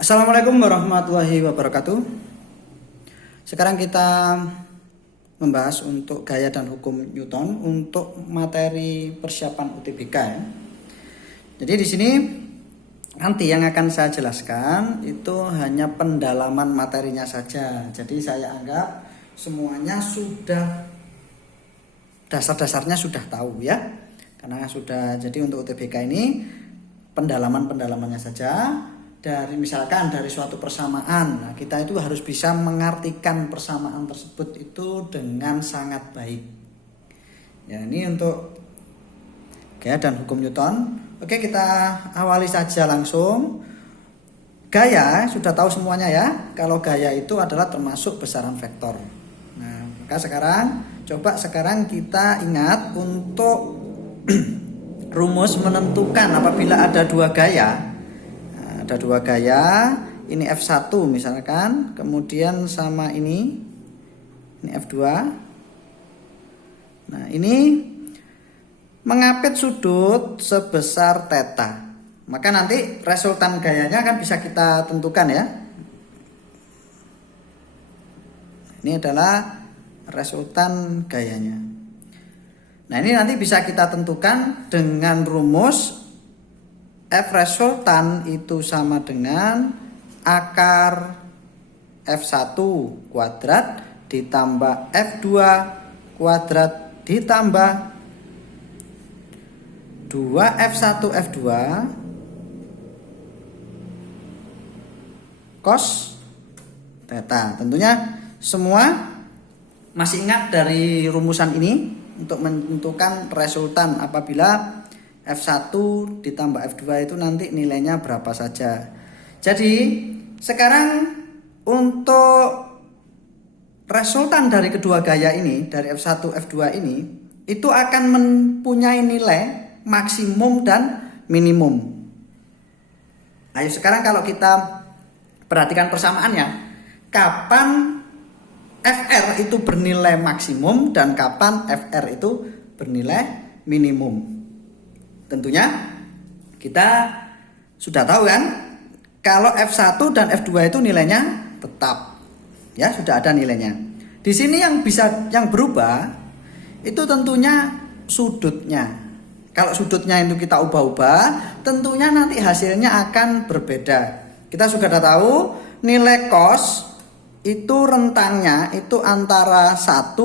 Assalamualaikum warahmatullahi wabarakatuh. Sekarang kita membahas untuk gaya dan hukum Newton untuk materi persiapan UTBK ya. Jadi di sini nanti yang akan saya jelaskan itu hanya pendalaman materinya saja. Jadi saya anggap semuanya sudah dasar-dasarnya sudah tahu ya. Karena sudah, jadi untuk UTBK ini pendalaman-pendalamannya saja. Misalkan dari suatu persamaan, nah kita itu harus bisa mengartikan persamaan tersebut itu dengan sangat baik. Ya, ini untuk gaya dan hukum Newton. Oke, kita awali saja langsung. Gaya sudah tahu semuanya ya. Kalau gaya itu adalah termasuk besaran vektor. Nah, maka sekarang kita ingat untuk rumus menentukan apabila ada dua gaya. Ada dua gaya, ini F1 misalkan, kemudian sama ini F2. Nah, ini mengapit sudut sebesar theta. Maka nanti resultan gayanya kan bisa kita tentukan ya. Ini adalah resultan gayanya. Nah, ini nanti bisa kita tentukan dengan rumus F resultan itu sama dengan akar F1 kuadrat ditambah F2 kuadrat ditambah 2F1 F2 cos theta. Tentunya semua masih ingat dari rumusan ini untuk menentukan resultan apabila F1 ditambah F2 itu nanti nilainya berapa saja. Jadi sekarang untuk resultan dari kedua gaya ini, dari F1 F2 ini, itu akan mempunyai nilai maksimum dan minimum. Ayo sekarang kalau kita perhatikan persamaannya, kapan FR itu bernilai maksimum dan kapan FR itu bernilai minimum. Tentunya kita sudah tahu kan, kalau F1 dan F2 itu nilainya tetap. Ya, sudah ada nilainya. Di sini yang berubah itu tentunya sudutnya. Kalau sudutnya itu kita ubah-ubah, tentunya nanti hasilnya akan berbeda. Kita sudah tahu nilai cos itu rentangnya itu antara 1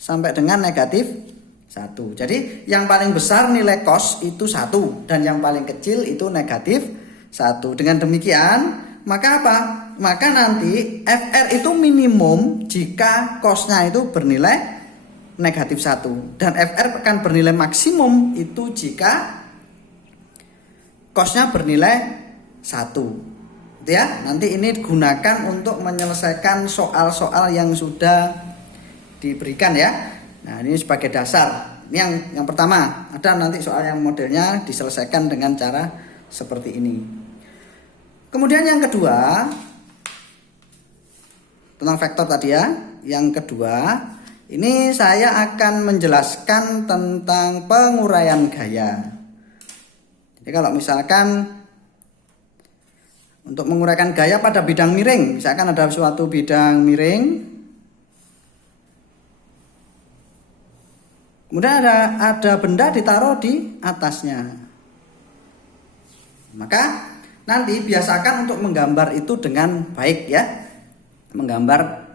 sampai dengan negatif 1. Jadi yang paling besar nilai cos itu 1 dan yang paling kecil itu negatif 1. Dengan demikian, maka apa? Maka nanti FR itu minimum jika cosnya itu bernilai negatif 1 dan FR akan bernilai maksimum itu jika cosnya bernilai 1. Ya, nanti ini digunakan untuk menyelesaikan soal-soal yang sudah diberikan ya. Nah, ini sebagai dasar. Ini yang pertama, ada nanti soal yang modelnya diselesaikan dengan cara seperti ini. Kemudian yang kedua, tentang vektor tadi ya. Yang kedua, ini saya akan menjelaskan tentang penguraian gaya. Jadi kalau misalkan untuk menguraikan gaya pada bidang miring, misalkan ada suatu bidang miring, kemudian ada benda ditaruh di atasnya. Maka nanti biasakan untuk menggambar itu dengan baik ya. Menggambar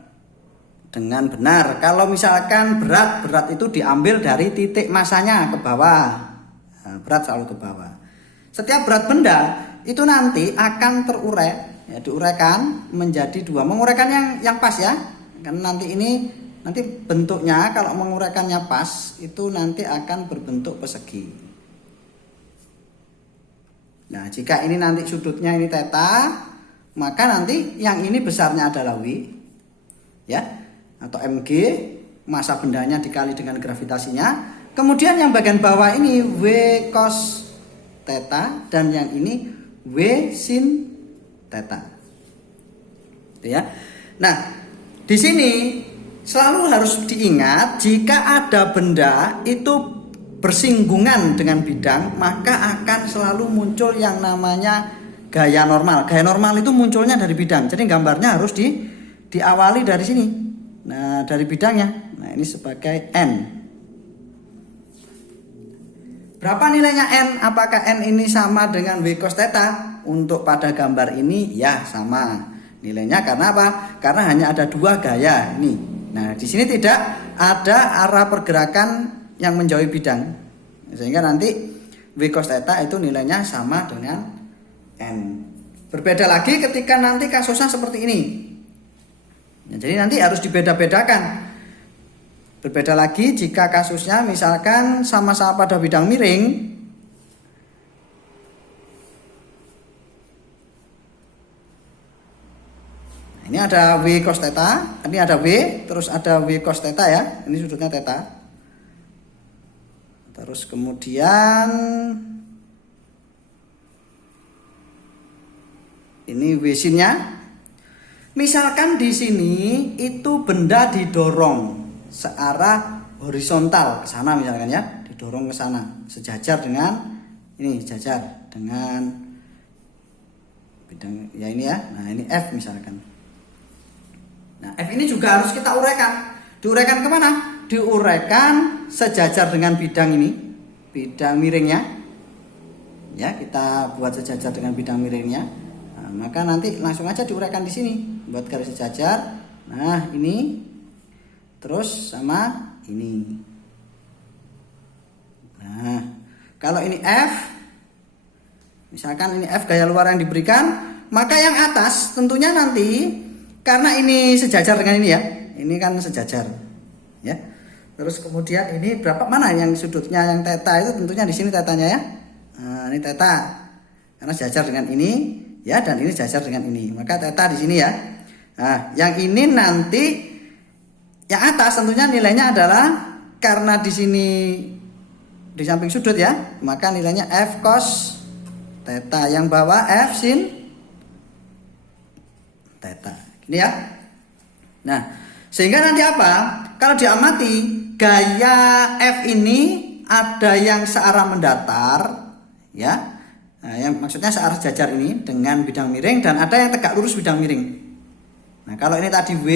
dengan benar. Kalau misalkan berat itu diambil dari titik masanya ke bawah. Nah, berat selalu ke bawah. Setiap berat benda itu nanti akan terurai, ya, diuraikan menjadi dua. Menguraikan yang pas ya. Karena nanti bentuknya kalau menguraikannya pas itu nanti akan berbentuk persegi. Nah, jika ini nanti sudutnya ini theta, maka nanti yang ini besarnya adalah W ya, atau mg, massa bendanya dikali dengan gravitasinya. Kemudian yang bagian bawah ini W cos theta dan yang ini W sin theta. Gitu ya. Nah, di sini selalu harus diingat jika ada benda itu bersinggungan dengan bidang, maka akan selalu muncul yang namanya gaya normal. Gaya normal itu munculnya dari bidang. Jadi gambarnya harus diawali dari sini. Nah, dari bidangnya. Nah, ini sebagai N. Berapa nilainya N? Apakah N ini sama dengan W cos theta? Untuk pada gambar ini ya sama nilainya. Karena apa? Karena hanya ada dua gaya ini. Nah, di sini tidak ada arah pergerakan yang menjauhi bidang. Sehingga nanti W cos theta itu nilainya sama dengan N. Berbeda lagi ketika nanti kasusnya seperti ini. Nah, jadi nanti harus dibeda-bedakan. Berbeda lagi jika kasusnya misalkan sama-sama pada bidang miring. Nah, ini ada W cos theta, ini ada W, terus ada W cos theta ya. Ini sudutnya theta. Terus kemudian ini W sin-nya. Misalkan di sini itu benda didorong searah horizontal ke sana misalkan ya, didorong ke sana sejajar dengan ini, sejajar dengan bidang ya ini ya. Nah, ini F misalkan. Nah, F ini juga harus kita uraikan. Diuraikan kemana? Diuraikan sejajar dengan bidang ini, bidang miringnya. Ya, kita buat sejajar dengan bidang miringnya. Nah, maka nanti langsung aja diuraikan di sini, buat garis sejajar. Nah, ini terus sama ini. Nah, kalau ini F, misalkan ini F gaya luar yang diberikan, maka yang atas tentunya nanti karena ini sejajar dengan ini ya, ini kan sejajar, ya. Terus kemudian ini berapa mana yang sudutnya yang theta itu tentunya di sini tetanya ya. Nah, ini theta karena sejajar dengan ini ya, dan ini sejajar dengan ini, maka theta di sini ya. Nah, yang ini nanti yang atas tentunya nilainya adalah karena di sini di samping sudut ya, maka nilainya F cos theta, yang bawah F sin theta. Ini ya. Nah, sehingga nanti apa? Kalau diamati gaya F ini ada yang searah mendatar ya. Nah, yang maksudnya searah sejajar ini dengan bidang miring, dan ada yang tegak lurus bidang miring. Nah, kalau ini tadi W,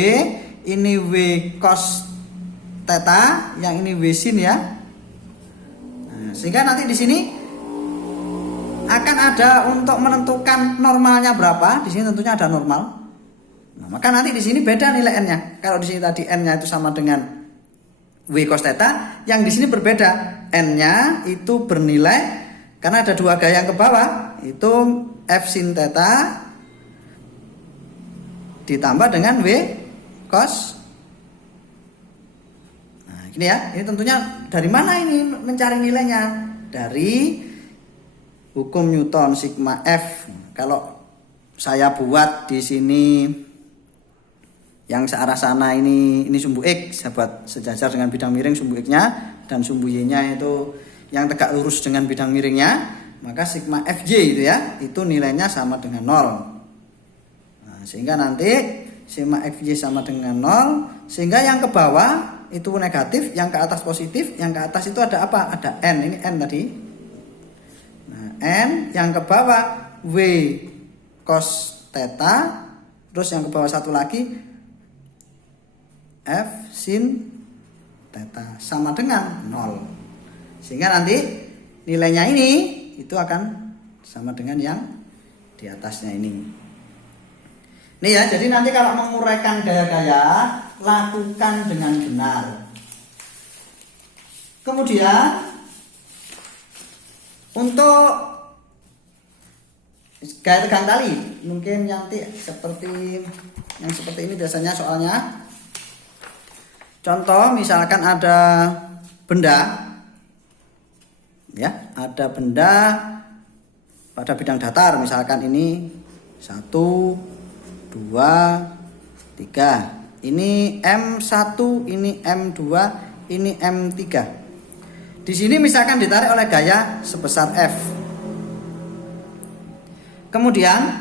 ini W cos theta, yang ini W sin ya. Nah, sehingga nanti di sini akan ada untuk menentukan normalnya berapa. Di sini tentunya ada normal. Nah, maka nanti di sini beda nilai N-nya. Kalau di sini tadi N-nya itu sama dengan W cos theta, yang di sini berbeda. N-nya itu bernilai karena ada dua gaya yang ke bawah, itu F sin theta ditambah dengan W cos. Nah, gini ya. Ini tentunya dari mana ini mencari nilainya? Dari hukum Newton sigma F. Kalau saya buat di sini yang searah sana ini sumbu X, saya buat sejajar dengan bidang miring sumbu X-nya, dan sumbu Y-nya itu yang tegak lurus dengan bidang miringnya, maka sigma Fj itu ya, itu nilainya sama dengan 0. Sehingga nanti sigma Fj sama dengan 0, sehingga yang ke bawah itu negatif, yang ke atas positif, yang ke atas itu ada apa? Ada N, ini N tadi. Nah, N, yang ke bawah W cos theta, terus yang ke bawah satu lagi F sin theta sama dengan 0. Sehingga nanti nilainya ini itu akan sama dengan yang di atasnya ini. Nih ya, jadi nanti kalau menguraikan gaya-gaya, lakukan dengan benar. Kemudian untuk gaya tegang tali, mungkin nanti seperti yang seperti ini biasanya soalnya. Contoh misalkan ada benda, ya, ada benda pada bidang datar, misalkan ini 1, 2, 3. Ini M1, ini M2, ini M3. Di sini misalkan ditarik oleh gaya sebesar F. Kemudian,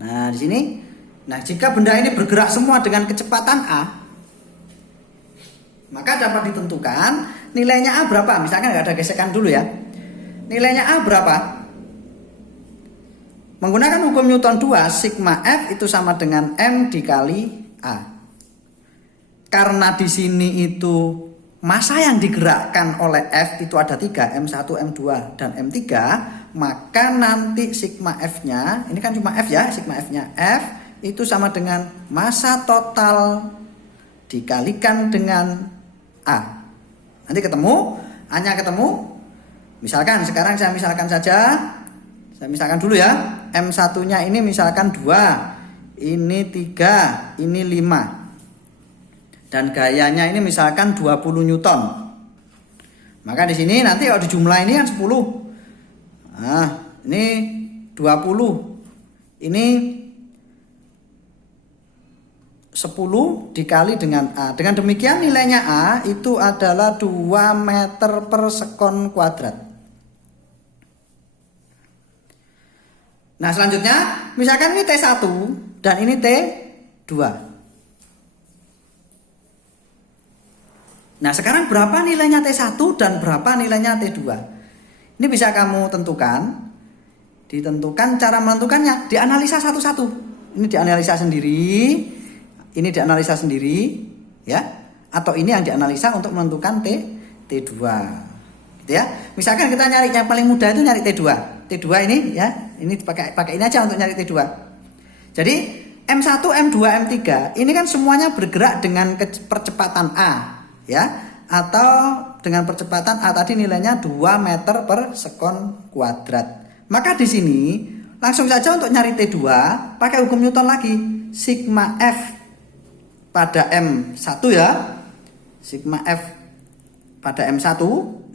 nah di sini, nah jika benda ini bergerak semua dengan kecepatan A, maka dapat ditentukan nilainya A berapa. Misalkan nggak ada gesekan dulu ya. Nilainya A berapa? Menggunakan hukum Newton 2, sigma F itu sama dengan M dikali A. Karena di sini itu massa yang digerakkan oleh F itu ada 3, M1, M2, dan M3, maka nanti sigma F-nya, ini kan cuma F ya, sigma F-nya, F itu sama dengan massa total dikalikan dengan A. Nanti ketemu, A-nya ketemu. Misalkan sekarang saya misalkan dulu ya. M1-nya ini misalkan 2, ini 3, ini 5. Dan gayanya ini misalkan 20 Newton. Maka di sini nanti kalau dijumlah ini kan 10. Nah, ini 20. Ini 10 dikali dengan A. Dengan demikian nilainya A itu adalah 2 meter per sekon kuadrat. Nah selanjutnya, misalkan ini T1 dan ini T2. Nah sekarang berapa nilainya T1 dan berapa nilainya T2? Ini bisa kamu tentukan. Ditentukan, cara menentukannya dianalisa satu-satu. Ini dianalisa sendiri, ini dianalisa sendiri, ya. Atau ini yang dianalisa untuk menentukan T2. Gitu ya. Misalkan kita nyari yang paling mudah itu nyari T2. T2 ini ya, ini pakai ini aja untuk nyari T2. Jadi M1, M2, M3 ini kan semuanya bergerak dengan percepatan A, ya. Atau dengan percepatan A tadi nilainya 2 meter per sekon kuadrat. Maka di sini langsung saja untuk nyari T2 pakai hukum Newton lagi. Sigma F pada M1 ya. Sigma F pada M1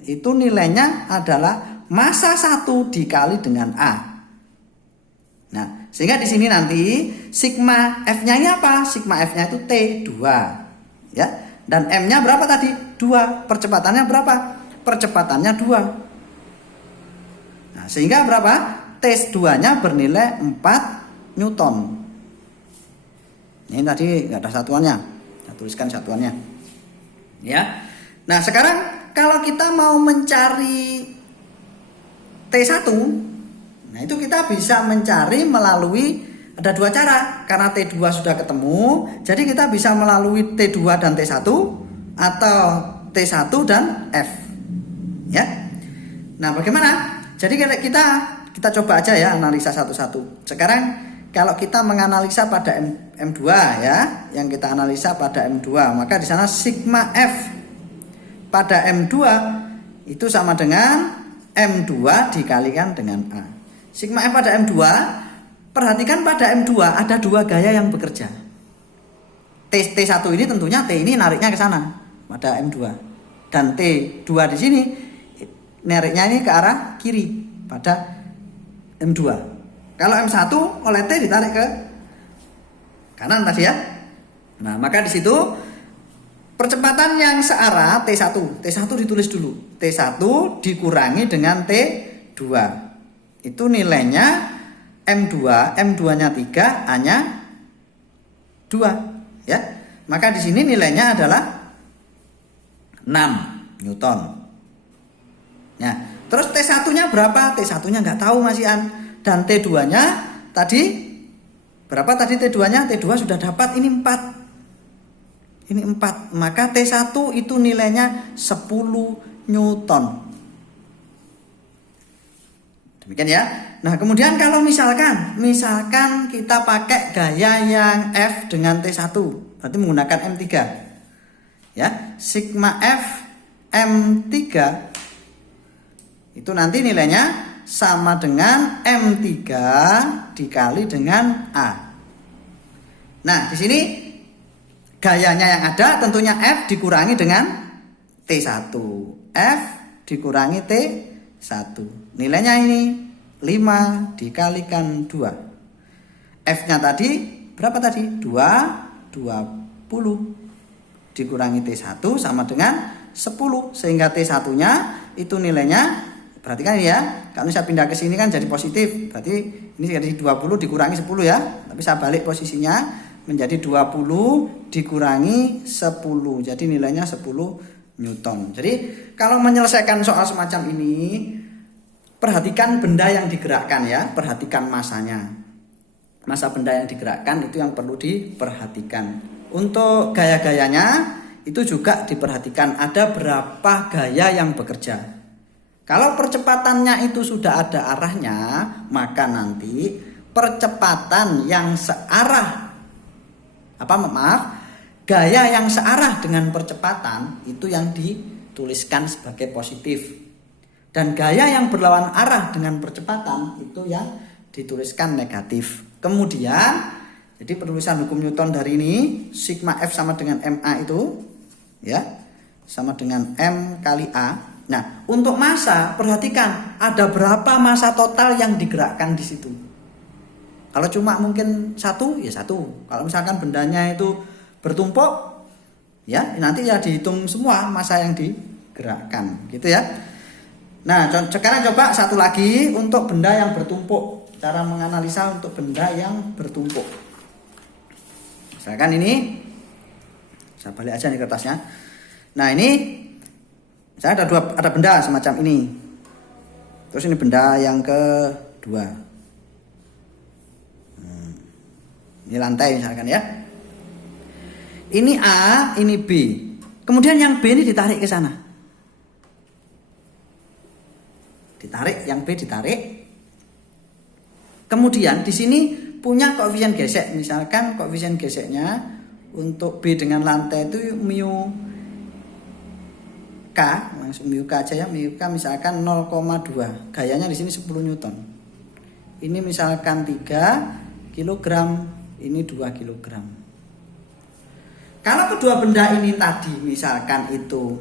itu nilainya adalah massa 1 dikali dengan A. Nah, sehingga di sini nanti sigma F-nya ini apa? Sigma F-nya itu T2. Ya. Dan M-nya berapa tadi? 2. Percepatannya berapa? Percepatannya 2. Nah, sehingga berapa? T2-nya bernilai 4 Newton. Ini tadi enggak ada satuannya. Saya tuliskan satuannya. Ya. Nah, sekarang kalau kita mau mencari T1, nah itu kita bisa mencari melalui ada 2 cara. Karena T2 sudah ketemu, jadi kita bisa melalui T2 dan T1 atau T1 dan F. Ya. Nah, bagaimana? Jadi kita coba aja ya analisa satu-satu. Sekarang kalau kita menganalisa pada M2 ya, yang kita analisa pada M2, maka di sana sigma F pada M2 itu sama dengan M2 dikalikan dengan A. Sigma F pada M2, perhatikan pada M2 ada 2 gaya yang bekerja. T1 ini tentunya T ini nariknya ke sana pada M2. Dan T2 di sini nariknya ini ke arah kiri pada M2. Kalau M1 oleh T ditarik ke kanan tadi ya. Nah, maka di situ percepatan yang searah T1 ditulis dulu. T1 dikurangi dengan T2. Itu nilainya M2, M2-nya 3, A-nya 2, ya. Maka di sini nilainya adalah 6 Newton. Nah, terus T1-nya berapa? T1-nya nggak tahu Mas Ian. Dan T2-nya tadi berapa tadi T2-nya? T2 sudah dapat ini 4. Ini 4, maka T1 itu nilainya 10 Newton. Demikian ya. Nah, kemudian kalau misalkan kita pakai gaya yang F dengan T1, berarti menggunakan M3. Ya, sigma F M3 itu nanti nilainya sama dengan M3 dikali dengan A. Nah, di sini gayanya yang ada tentunya F dikurangi dengan T1. F dikurangi T1. Nilainya ini 5 dikalikan 2. F-nya tadi berapa tadi? 20 dikurangi T1 sama dengan 10. Sehingga T1-nya itu nilainya, perhatikan ya, kalau saya pindah ke sini kan jadi positif. Berarti ini jadi 20 dikurangi 10 ya. Tapi saya balik posisinya menjadi 20 dikurangi 10. Jadi nilainya 10 Newton. Jadi kalau menyelesaikan soal semacam ini, perhatikan benda yang digerakkan ya, perhatikan masanya. Massa benda yang digerakkan itu yang perlu diperhatikan. Untuk gaya-gayanya itu juga diperhatikan, ada berapa gaya yang bekerja. Kalau percepatannya itu sudah ada arahnya, maka nanti percepatan yang searah gaya yang searah dengan percepatan itu yang dituliskan sebagai positif. Dan gaya yang berlawan arah dengan percepatan itu yang dituliskan negatif. Kemudian, jadi penulisan hukum Newton dari ini, sigma F sama dengan MA itu, ya, sama dengan M kali A. Nah, untuk massa, perhatikan ada berapa massa total yang digerakkan di situ. Kalau cuma mungkin satu, ya satu. Kalau misalkan bendanya itu bertumpuk, ya nanti ya dihitung semua massa yang digerakkan, gitu ya. Nah, sekarang coba satu lagi untuk benda yang bertumpuk. Cara menganalisa untuk benda yang bertumpuk. Misalkan ini, saya balik aja nih kertasnya. Nah ini, saya ada benda semacam ini. Terus ini benda yang kedua. Ini lantai misalkan ya. Ini A, ini B. Kemudian yang B ini ditarik ke sana. Ditarik, yang B ditarik. Kemudian di sini punya koefisien gesek, misalkan koefisien geseknya untuk B dengan lantai itu mu K, langsung mu K aja ya, mu K misalkan 0,2, gayanya di sini 10 Newton. Ini misalkan 3 kg, ini 2 kg. Kalau kedua benda ini tadi misalkan itu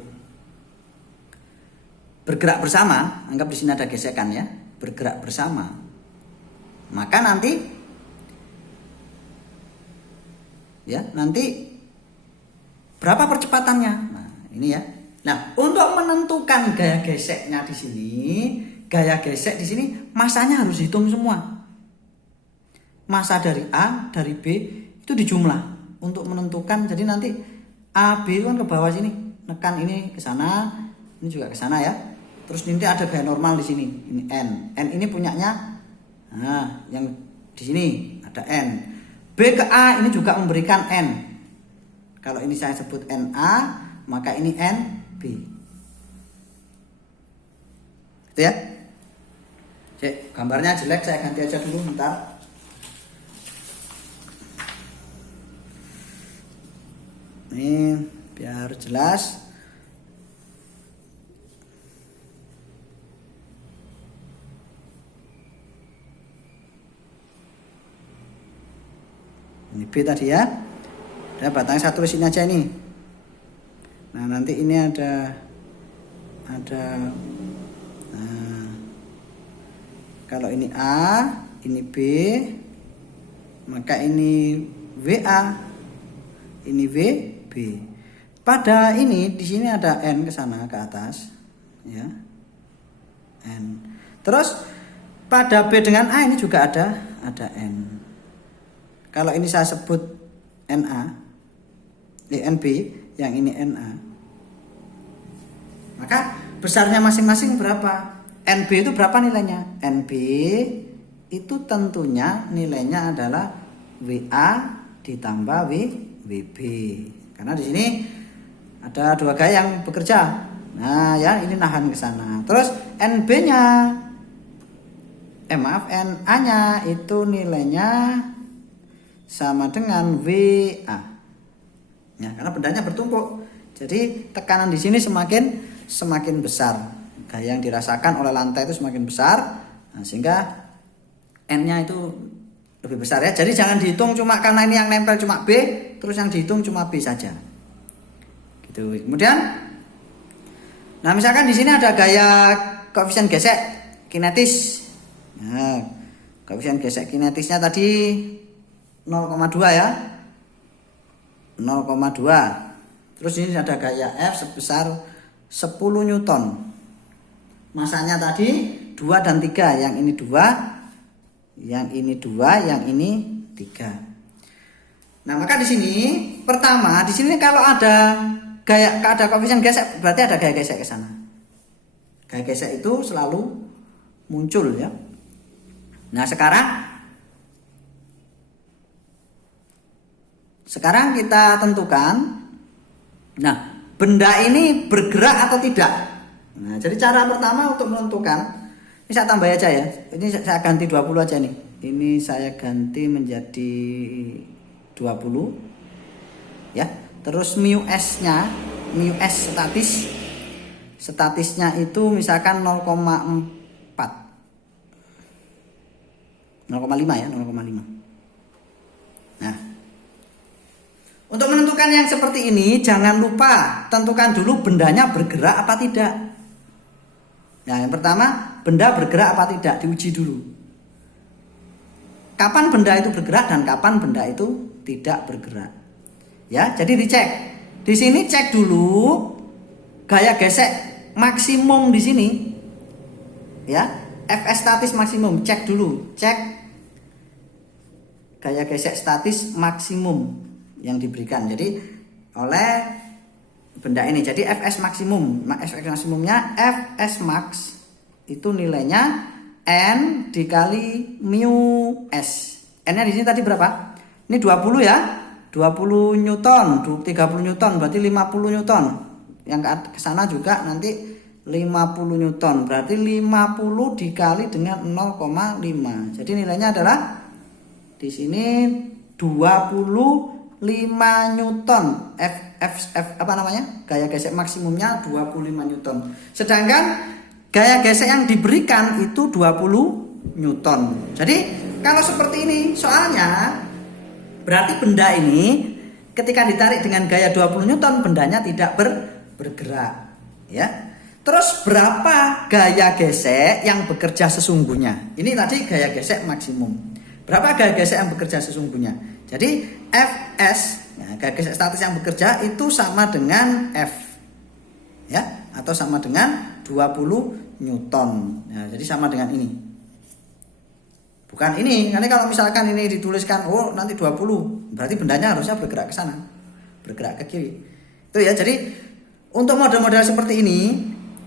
bergerak bersama, anggap di sini ada gesekan ya, bergerak bersama. Maka nanti berapa percepatannya? Nah, ini ya. Nah, untuk menentukan gaya geseknya di sini, gaya gesek di sini massanya harus hitung semua. Massa dari A, dari B itu dijumlah untuk menentukan. Jadi nanti A, B itu kan ke bawah sini, nekan ini ke sana, ini juga ke sana ya. Terus nanti ada gaya normal di sini, ini N. N ini punyanya, nah, yang di sini ada N. B ke A ini juga memberikan N. Kalau ini saya sebut NA, maka ini NB. Gitu ya. Cek, gambarnya jelek, saya ganti aja dulu bentar. Ini biar jelas. Ini B tadi ya. Ada batang satu di sini aja ini. Nah, nanti ini ada nah, kalau ini A, ini B, maka ini WA, ini WB. Pada ini di sini ada N ke sana ke atas, ya. N. Terus pada B dengan A ini juga ada N. Kalau ini saya sebut NA, NB, yang ini NA, maka besarnya masing-masing berapa? NB itu berapa nilainya? NB itu tentunya nilainya adalah WA ditambah WB. Karena di sini ada dua gaya yang bekerja. Nah, ya ini nahan ke sana. Terus NB-nya, NA-nya itu nilainya sama dengan WA. Ya, karena bendanya bertumpuk. Jadi tekanan di sini semakin besar. Gaya yang dirasakan oleh lantai itu semakin besar. Nah, sehingga N-nya itu lebih besar ya. Jadi jangan dihitung cuma karena ini yang nempel cuma B, terus yang dihitung cuma B saja. Gitu. Kemudian nah, misalkan di sini ada gaya koefisien gesek kinetis. Nah, koefisien gesek kinetisnya tadi 0,2 ya, 0,2. Terus ini ada gaya F sebesar 10 Newton. Masanya tadi 2 dan 3, yang ini 2, yang ini 2, yang ini 3. Nah, maka di sini pertama, di sini kalau ada koefisien gesek berarti ada gaya gesek ke sana. Gaya gesek itu selalu muncul ya. Nah, sekarang kita tentukan, nah, benda ini bergerak atau tidak. Nah, jadi cara pertama untuk menentukan, ini saya tambah aja ya. Ini saya ganti 20 aja nih. Ini saya ganti menjadi 20 ya. Terus mu S-nya, mu S statisnya itu misalkan 0,4. 0,5 ya, 0,5. Nah, untuk menentukan yang seperti ini jangan lupa tentukan dulu bendanya bergerak apa tidak. Nah, yang pertama, benda bergerak apa tidak diuji dulu. Kapan benda itu bergerak dan kapan benda itu tidak bergerak. Ya, jadi dicek. Di sini cek dulu gaya gesek maksimum di sini. Ya, Fs statis maksimum, cek dulu. Cek gaya gesek statis maksimum yang diberikan. Jadi oleh benda ini. Jadi Fs maksimum. Fs maksimumnya Fs max itu nilainya N dikali mu S. N-nya di sini tadi berapa? Ini 20 ya. 20 Newton, 30 Newton berarti 50 Newton. Yang ke sana juga nanti 50 Newton. Berarti 50 dikali dengan 0,5. Jadi nilainya adalah di sini 25 Newton. Apa namanya? Gaya gesek maksimumnya 25 Newton. Sedangkan gaya gesek yang diberikan itu 20 Newton. Jadi kalau seperti ini soalnya berarti benda ini ketika ditarik dengan gaya 20 Newton bendanya tidak bergerak ya. Terus berapa gaya gesek yang bekerja sesungguhnya? Ini tadi gaya gesek maksimum. Berapa gaya gesek yang bekerja sesungguhnya? Jadi Fs, nah, gaya gesek statis yang bekerja itu sama dengan F ya, atau sama dengan 20 Newton. Nah, jadi sama dengan ini. Bukan ini. Nanti kalau misalkan ini dituliskan nanti 20, berarti bendanya harusnya bergerak ke sana. Bergerak ke kiri. Itu ya. Jadi untuk model-model seperti ini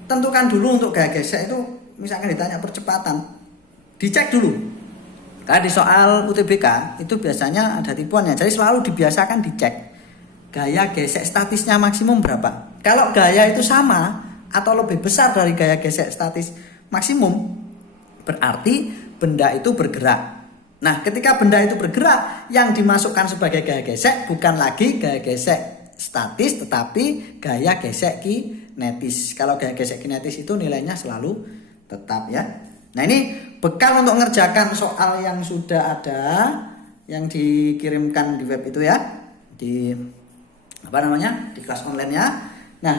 tentukan dulu untuk gaya gesek itu, misalkan ditanya percepatan, dicek dulu. Karena di soal UTBK itu biasanya ada tipuannya. Jadi selalu dibiasakan dicek gaya gesek statisnya maksimum berapa. Kalau gaya itu sama atau lebih besar dari gaya gesek statis maksimum, berarti benda itu bergerak. Nah, ketika benda itu bergerak, yang dimasukkan sebagai gaya gesek bukan lagi gaya gesek statis, tetapi gaya gesek kinetis. Kalau gaya gesek kinetis itu nilainya selalu tetap ya. Nah, ini bekal untuk mengerjakan soal yang sudah ada, yang dikirimkan di web itu ya, di di kelas online ya. Nah,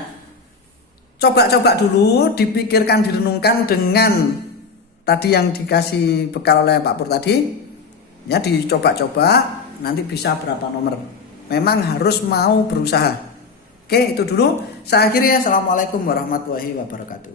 coba-coba dulu, dipikirkan, direnungkan dengan tadi yang dikasih bekal oleh Pak Pur tadi, ya dicoba-coba, nanti bisa berapa nomor. Memang harus mau berusaha. Oke, itu dulu. Saya akhiri ya. Assalamualaikum warahmatullahi wabarakatuh.